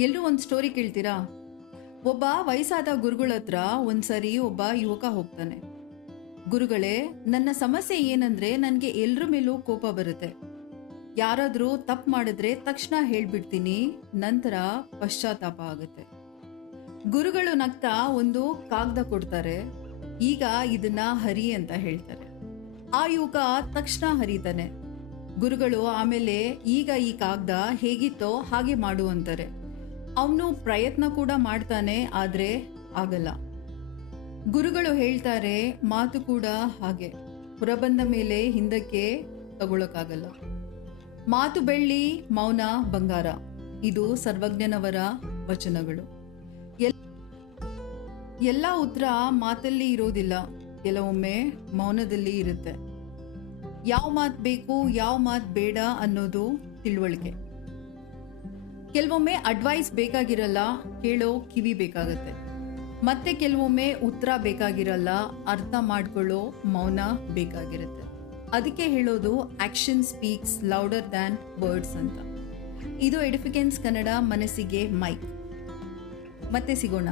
ಎಲ್ರೂ ಒಂದು ಸ್ಟೋರಿ ಕೇಳ್ತೀರಾ? ಒಬ್ಬ ವಯಸ್ಸಾದ ಗುರುಗಳ ಹತ್ರ ಒಂದ್ಸರಿ ಒಬ್ಬ ಯುವಕ ಹೋಗ್ತಾನೆ. ಗುರುಗಳೇ, ನನ್ನ ಸಮಸ್ಯೆ ಏನಂದ್ರೆ ನನ್ಗೆ ಎಲ್ರ ಮೇಲೂ ಕೋಪ ಬರುತ್ತೆ. ಯಾರಾದ್ರೂ ತಪ್ಪು ಮಾಡಿದ್ರೆ ತಕ್ಷಣ ಹೇಳ್ಬಿಡ್ತೀನಿ, ನಂತರ ಪಶ್ಚಾತ್ತಾಪ ಆಗುತ್ತೆ. ಗುರುಗಳು ನಗ್ತಾ ಒಂದು ಕಾಗದ ಕೊಡ್ತಾರೆ. ಈಗ ಇದನ್ನ ಹರಿ ಅಂತ ಹೇಳ್ತಾರೆ. ಆ ಯುವಕ ತಕ್ಷಣ ಹರಿತಾನೆ. ಗುರುಗಳು ಆಮೇಲೆ ಈಗ ಈ ಕಾಗದ ಹೇಗಿತ್ತೋ ಹಾಗೆ ಮಾಡು ಅಂತಾರೆ. ಅವನು ಪ್ರಯತ್ನ ಕೂಡ ಮಾಡ್ತಾನೆ, ಆದ್ರೆ ಆಗಲ್ಲ. ಗುರುಗಳು ಹೇಳ್ತಾರೆ, ಮಾತು ಕೂಡ ಹಾಗೆ, ಹೊರಬಂದ ಮೇಲೆ ಹಿಂದಕ್ಕೆ ತಗೊಳಕ್ಕಾಗಲ್ಲ. ಮಾತು ಬೆಳ್ಳಿ, ಮೌನ ಬಂಗಾರ. ಇದು ಸರ್ವಜ್ಞನವರ ವಚನಗಳು. ಎಲ್ಲ ಉತ್ತರ ಮಾತಲ್ಲಿ ಇರೋದಿಲ್ಲ, ಕೆಲವೊಮ್ಮೆ ಮೌನದಲ್ಲಿ ಇರುತ್ತೆ. ಯಾವ ಮಾತು ಬೇಕು, ಯಾವ ಮಾತು ಬೇಡ ಅನ್ನೋದು ತಿಳುವಳಿಕೆ. ಕೆಲವೊಮ್ಮೆ ಅಡ್ವೈಸ್ ಬೇಕಾಗಿರಲ್ಲ, ಕೇಳೋ ಕಿವಿ ಬೇಕಾಗತ್ತೆ. ಮತ್ತೆ ಕೆಲವೊಮ್ಮೆ ಉತ್ತರ ಬೇಕಾಗಿರಲ್ಲ, ಅರ್ಥ ಮಾಡ್ಕೊಳ್ಳೋ ಮೌನ ಬೇಕಾಗಿರುತ್ತೆ. ಅದಕ್ಕೆ ಹೇಳೋದು action speaks louder than words ಅಂತ. ಇದು ಎಡಿಫಿಕೆನ್ಸ್ ಕನ್ನಡ ಮನಸ್ಸಿಗೆ ಮೈಕ್. ಮತ್ತೆ ಸಿಗೋಣ.